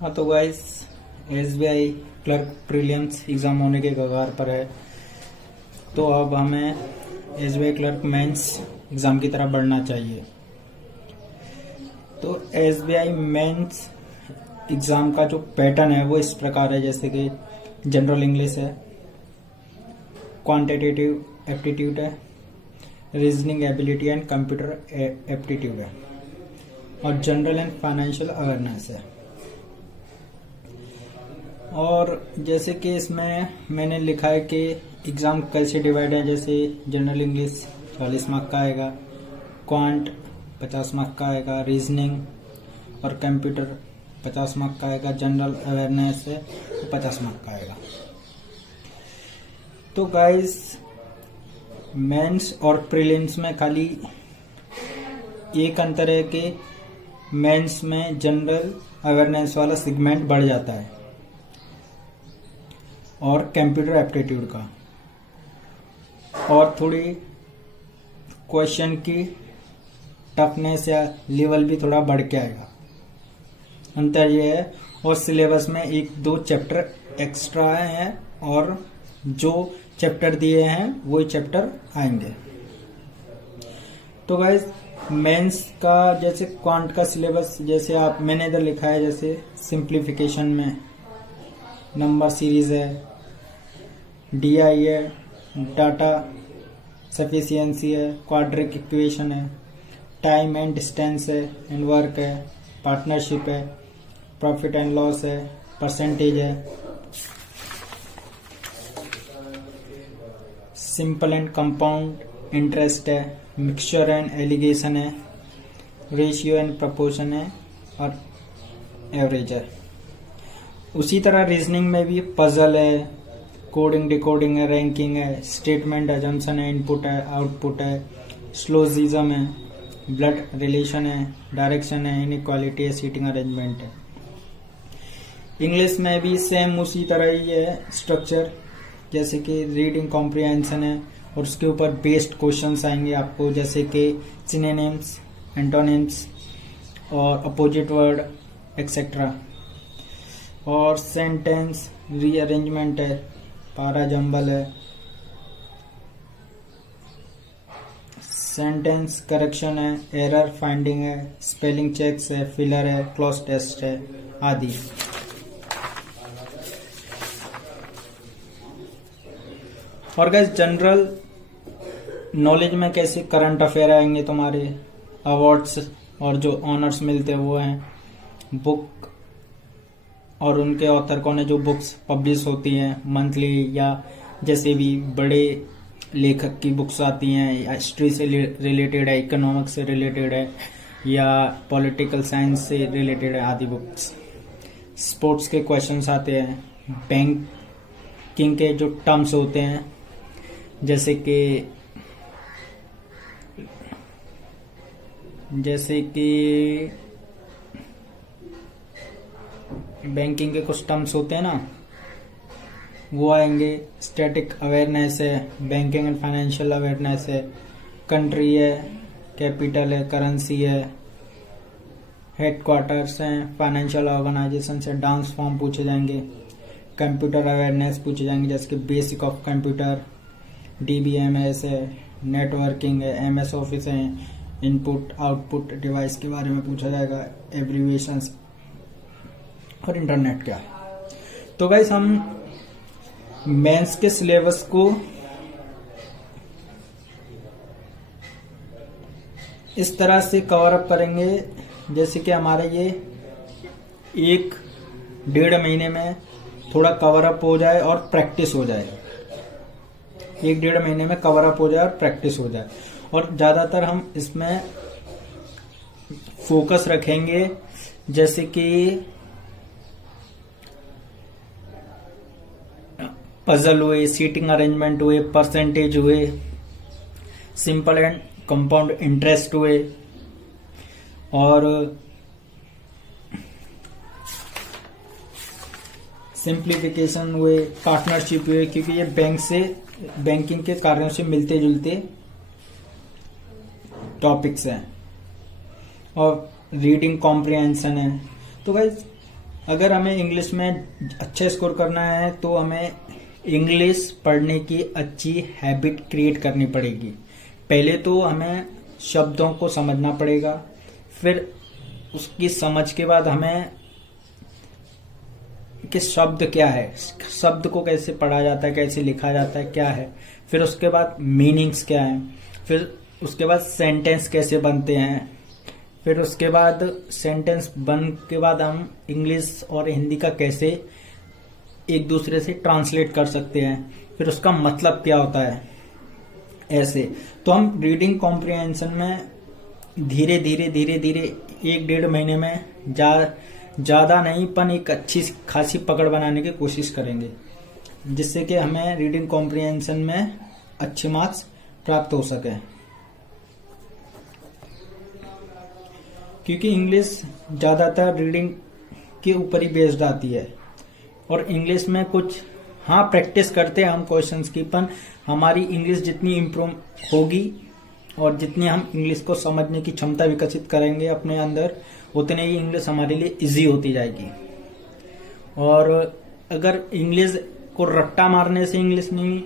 हाँ तो guys, SBI clerk prelims exam होने के कगार पर है। तो अब हमें एसबीआई क्लर्क मेंस एग्ज़ाम की तरफ बढ़ना चाहिए। तो एसबीआई मेंस एग्ज़ाम का जो पैटर्न है वो इस प्रकार है, जैसे कि जनरल इंग्लिश है, क्वांटिटेटिव एप्टीट्यूड है, reasoning ability and computer aptitude है, और जनरल एंड फाइनेंशियल अवेयरनेस है। और जैसे कि इसमें मैंने लिखा है कि एग्ज़ाम कैसे डिवाइड है। जैसे जनरल इंग्लिश 40 मार्क का आएगा, क्वांट 50 मार्क का आएगा, रीजनिंग और कंप्यूटर 50 मार्क का आएगा, जनरल अवेयरनेस है तो 50 मार्क का आएगा। तो गाइस, मेंस और प्रीलिम्स में खाली एक अंतर है कि मेंस में जनरल अवेयरनेस वाला सेगमेंट बढ़ जाता है और कंप्यूटर एप्टीट्यूड का, और थोड़ी क्वेश्चन की टफनेस या लेवल भी थोड़ा बढ़ के आएगा। अंतर ये है, और सिलेबस में 1-2 चैप्टर एक्स्ट्रा हैं और जो चैप्टर दिए हैं वही चैप्टर आएंगे। तो गाइस, मेंस का जैसे क्वांट का सिलेबस जैसे मैंने इधर लिखा है, जैसे सिंप्लीफिकेशन में नंबर सीरीज है, डीआई है, डाटा सफिशिएंसी है, क्वाड्रिक इक्वेशन है, टाइम एंड डिस्टेंस है, एंड वर्क है, पार्टनरशिप है, प्रॉफिट एंड लॉस है, परसेंटेज है, सिंपल एंड कंपाउंड इंटरेस्ट है, मिक्सचर एंड एलिगेशन है, रेशियो एंड प्रपोर्शन है, और एवरेज है। उसी तरह रीजनिंग में भी पजल है, कोडिंग डिकोडिंग है, रैंकिंग है, स्टेटमेंट अजम्पशन है, इनपुट है, आउटपुट है, स्लोजिज्म है, ब्लड रिलेशन है, डायरेक्शन है, इनइक्वालिटी है, सीटिंग अरेंजमेंट है। इंग्लिश में भी सेम उसी तरह ही है स्ट्रक्चर, जैसे कि रीडिंग कॉम्प्रिहेंशन है और उसके ऊपर बेस्ड क्वेश्चंस आएंगे आपको, जैसे कि सिनोनिम्स, एंटोनिम्स और अपोजिट वर्ड एक्सेट्रा, और सेंटेंस रीअरेंजमेंट है, पारा जंबल है, सेंटेंस करेक्शन है, एरर फाइंडिंग है, स्पेलिंग चेक्स है, फिलर है, क्लॉज टेस्ट है आदि। और गाइस, जनरल नॉलेज में कैसे करंट अफेयर आएंगे, तुम्हारे अवार्ड्स और जो ऑनर्स मिलते हैं वो हैं, बुक और उनके ऑथर कौन है, जो बुक्स पब्लिश होती हैं मंथली, या जैसे भी बड़े लेखक की बुक्स आती हैं, या हिस्ट्री से रिलेटेड है, इकोनॉमिक्स से रिलेटेड है, या पॉलिटिकल साइंस से रिलेटेड है आदि बुक्स। स्पोर्ट्स के क्वेश्चंस आते हैं, बैंकिंग के जो टर्म्स होते हैं, जैसे कि बैंकिंग के कुछ टर्म्स होते हैं ना, वो आएंगे। स्टैटिक अवेयरनेस है, बैंकिंग एंड फाइनेंशियल अवेयरनेस है, कंट्री है, कैपिटल है, करेंसी है, हेडक्वार्टर्स हैं, फाइनेंशियल ऑर्गेनाइजेशन से डांस फॉर्म पूछे जाएंगे, कंप्यूटर अवेयरनेस पूछे जाएंगे, जैसे कि बेसिक ऑफ कंप्यूटर, डीबीएमएस है, नेटवर्किंग है, एमएस ऑफिस है, इनपुट आउटपुट डिवाइस के बारे में पूछा जाएगा, एब्रीविएशंस और इंटरनेट क्या है। तो गाइस, हम मेंस के सिलेबस को इस तरह से कवर अप करेंगे, जैसे कि हमारा ये 1-1.5 महीने में थोड़ा कवर अप हो जाए और प्रैक्टिस हो जाए। 1-1.5 महीने में कवर अप हो जाए और प्रैक्टिस हो जाए, और ज्यादातर हम इसमें फोकस रखेंगे, जैसे कि पजल हुए, सीटिंग अरेंजमेंट हुए, परसेंटेज हुए, सिंपल एंड कंपाउंड इंटरेस्ट हुए, और सिंप्लीफिकेशन हुए, पार्टनरशिप हुए, क्योंकि ये बैंकिंग के कार्यों से मिलते जुलते टॉपिक्स हैं, और रीडिंग कॉम्प्रिहेंशन है। तो गाइस, अगर हमें इंग्लिश में अच्छा स्कोर करना है तो हमें इंग्लिश पढ़ने की अच्छी हैबिट क्रिएट करनी पड़ेगी। पहले तो हमें शब्दों को समझना पड़ेगा, फिर उसकी समझ के बाद हमें कि शब्द क्या है, शब्द को कैसे पढ़ा जाता है, कैसे लिखा जाता है, क्या है, फिर उसके बाद मीनिंग्स क्या है, फिर उसके बाद सेंटेंस कैसे बनते हैं, फिर उसके बाद सेंटेंस बन के बाद हम इंग्लिश और हिंदी का कैसे एक दूसरे से ट्रांसलेट कर सकते हैं, फिर उसका मतलब क्या होता है। ऐसे तो हम रीडिंग कॉम्प्रिहेंशन में धीरे धीरे 1-1.5 महीने में ज़्यादा नहीं पर एक अच्छी खासी पकड़ बनाने की कोशिश करेंगे, जिससे कि हमें रीडिंग कॉम्प्रिहेंशन में अच्छे मार्क्स प्राप्त हो सके। क्योंकि इंग्लिश ज़्यादातर रीडिंग के ऊपर ही बेस्ड आती है, और इंग्लिश में कुछ प्रैक्टिस करते हैं हम क्वेश्चंस की, पर हमारी इंग्लिश जितनी इम्प्रूव होगी और जितनी हम इंग्लिश को समझने की क्षमता विकसित करेंगे अपने अंदर, उतने ही इंग्लिश हमारे लिए इजी होती जाएगी। और अगर इंग्लिश को रट्टा मारने से इंग्लिश नहीं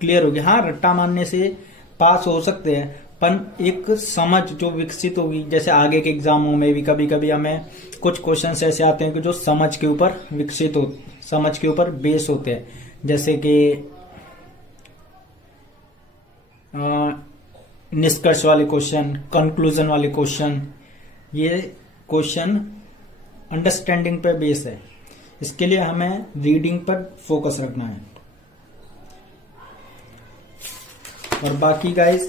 क्लियर होगी, रट्टा मारने से पास हो सकते हैं, पर एक समझ जो विकसित होगी, जैसे आगे के एग्जामों में भी कभी कभी हमें कुछ क्वेश्चंस ऐसे आते हैं कि जो समझ के ऊपर विकसित हो, समझ के ऊपर बेस होते हैं, जैसे कि निष्कर्ष वाले क्वेश्चन, कंक्लूजन वाले क्वेश्चन, ये क्वेश्चन अंडरस्टैंडिंग पे बेस है। इसके लिए हमें रीडिंग पर फोकस रखना है। और बाकी गाइस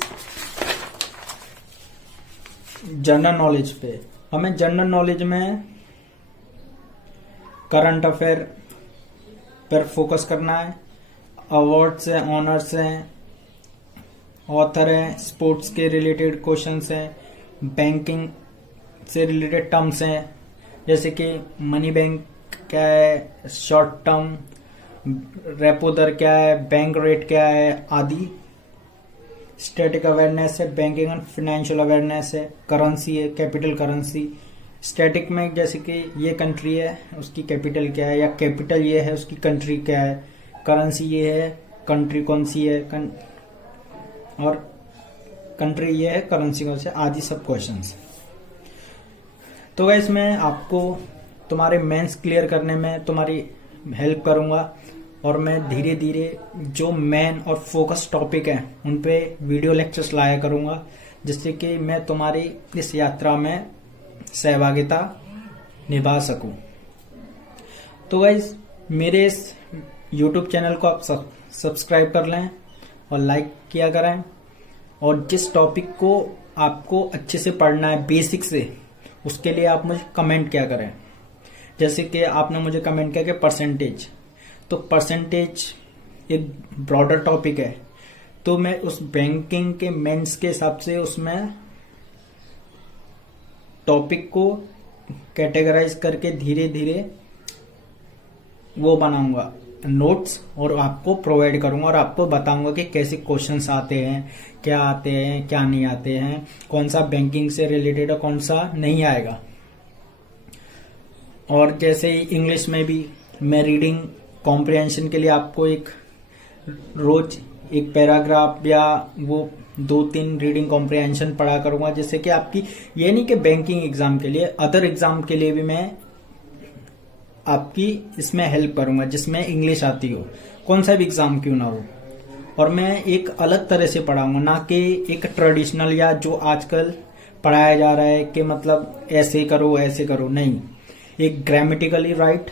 जनरल नॉलेज पे, हमें जनरल नॉलेज में करंट अफेयर पर फोकस करना है। अवार्ड्स हैं, ऑनर्स हैं, ऑथर हैं, स्पोर्ट्स के रिलेटेड क्वेश्चंस हैं, बैंकिंग से रिलेटेड टर्म्स हैं, जैसे कि मनी बैंक क्या है, शॉर्ट टर्म, रेपो दर क्या है, बैंक रेट क्या है आदि। स्टैटिक अवेयरनेस है, बैंकिंग एंड फाइनेंशियल अवेयरनेस है, करेंसी है, कैपिटल करेंसी। स्टैटिक में जैसे कि ये कंट्री है उसकी कैपिटल क्या है, या कैपिटल ये है उसकी कंट्री क्या है, करेंसी ये है कंट्री कौन सी है, और कंट्री ये है करेंसी कौन सी, आदि सब क्वेश्चंस। तो गाइस मैं आपको तुम्हारे मेंस क्लियर करने में तुम्हारी हेल्प करूंगा, और मैं धीरे धीरे जो मेन और फोकस टॉपिक हैं उन पे वीडियो लेक्चर्स लाया करूंगा, जिससे कि मैं तुम्हारी इस यात्रा में सहभागिता निभा सकूं। तो गाइस मेरे इस YouTube चैनल को आप सब्सक्राइब कर लें और लाइक किया करें, और जिस टॉपिक को आपको अच्छे से पढ़ना है बेसिक से, उसके लिए आप मुझे कमेंट किया करें। जैसे कि आपने मुझे कमेंट किया कि परसेंटेज, तो परसेंटेज एक ब्रॉडर टॉपिक है, तो मैं उस बैंकिंग के मेंस के हिसाब से उसमें टॉपिक को कैटेगराइज करके धीरे धीरे वो बनाऊंगा नोट्स, और आपको प्रोवाइड करूंगा और आपको बताऊंगा कि कैसे क्वेश्चंस आते हैं, क्या आते हैं, क्या नहीं आते हैं, कौन सा बैंकिंग से रिलेटेड है, कौन सा नहीं आएगा। और जैसे ही इंग्लिश में भी मैं रीडिंग कॉम्प्रिहेंशन के लिए आपको एक रोज एक पैराग्राफ या वो 2-3 रीडिंग कॉम्प्रिहेंशन पढ़ा करूंगा, जिससे कि आपकी ये नहीं कि बैंकिंग एग्जाम के लिए, अदर एग्जाम के लिए भी मैं आपकी इसमें हेल्प करूंगा, जिसमें इंग्लिश आती हो, कौन सा भी एग्जाम क्यों ना हो। और मैं एक अलग तरह से पढ़ाऊंगा, ना कि एक ट्रेडिशनल या जो आजकल पढ़ाया जा रहा है कि मतलब ऐसे करो ऐसे करो, नहीं। एक ग्रामेटिकली राइट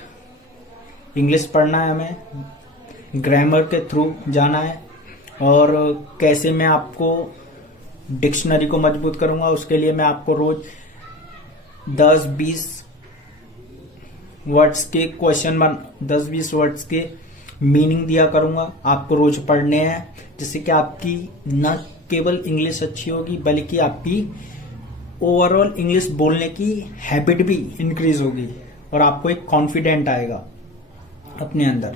इंग्लिश पढ़ना है हमें, ग्रामर के थ्रू जाना है, और कैसे मैं आपको डिक्शनरी को मजबूत करूंगा, उसके लिए मैं आपको रोज 10-20 वर्ड्स के क्वेश्चन 10-20 वर्ड्स के मीनिंग दिया करूंगा, आपको रोज पढ़ने हैं, जिससे कि आपकी न केवल इंग्लिश अच्छी होगी बल्कि आपकी ओवरऑल इंग्लिश बोलने की हैबिट भी इंक्रीज होगी, और आपको एक कॉन्फिडेंट आएगा अपने अंदर।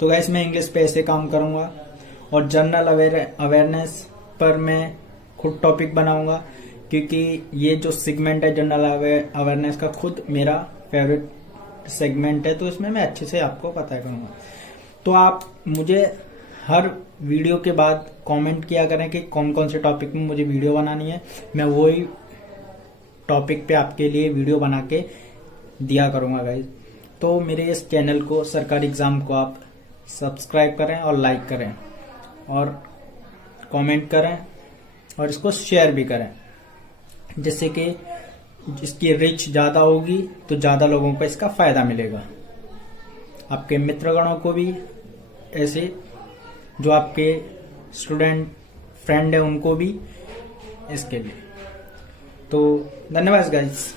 तो गाइस मैं इंग्लिश पे ऐसे काम करूंगा, और जनरल अवेयरनेस पर मैं खुद टॉपिक बनाऊंगा, क्योंकि ये जो सेगमेंट है जनरल अवेयरनेस का खुद मेरा फेवरेट सेगमेंट है, तो इसमें मैं अच्छे से आपको पता करूंगा। तो आप मुझे हर वीडियो के बाद कमेंट किया करें कि कौन कौन से टॉपिक में मुझे वीडियो बनानी है, मैं वही टॉपिक पे आपके लिए वीडियो बना के दिया करूंगा गाइज। तो मेरे इस चैनल को, सरकारी एग्जाम को, आप सब्सक्राइब करें और लाइक करें और कमेंट करें और इसको शेयर भी करें, जिससे कि इसकी रीच ज़्यादा होगी तो ज़्यादा लोगों को इसका फ़ायदा मिलेगा। आपके मित्रगणों को भी ऐसे, जो आपके स्टूडेंट फ्रेंड है उनको भी इसके लिए। तो धन्यवाद गाइस।